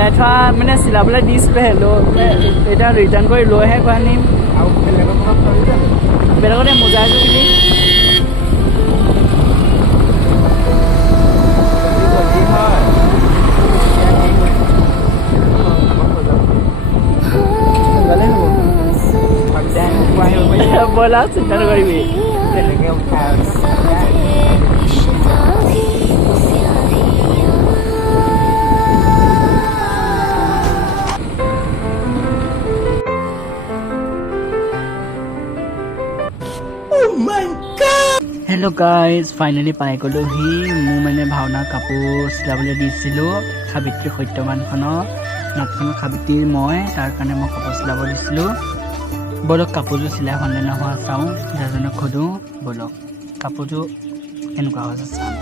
চিলাই থোৱা মানে চিলাবলৈ দিছিলোঁহে এতিয়া ৰিটাৰ্ণ কৰি লৈহে গৈ আনিম আৰু বেলেগতে মোজা এযোৰ কিনি ব'লা চিন্তা নকৰিবি হেল্ল' গাইজ ফাইনেলি পাই গ'লোহি মোৰ মানে ভাওনা কাপোৰ চিলাবলৈ দিছিলোঁ সাবিত্ৰী সত্যবানখনৰ নাটখনৰ সাবিত্ৰী মই তাৰ কাৰণে মই কাপোৰ চিলাব দিছিলোঁ ব'লক কাপোৰযোৰ চিলাই হ'লে নোহোৱা চাওঁ যাজনক সোধোঁ ব'লক কাপোৰযোৰ কেনেকুৱা হৈছে চাওঁ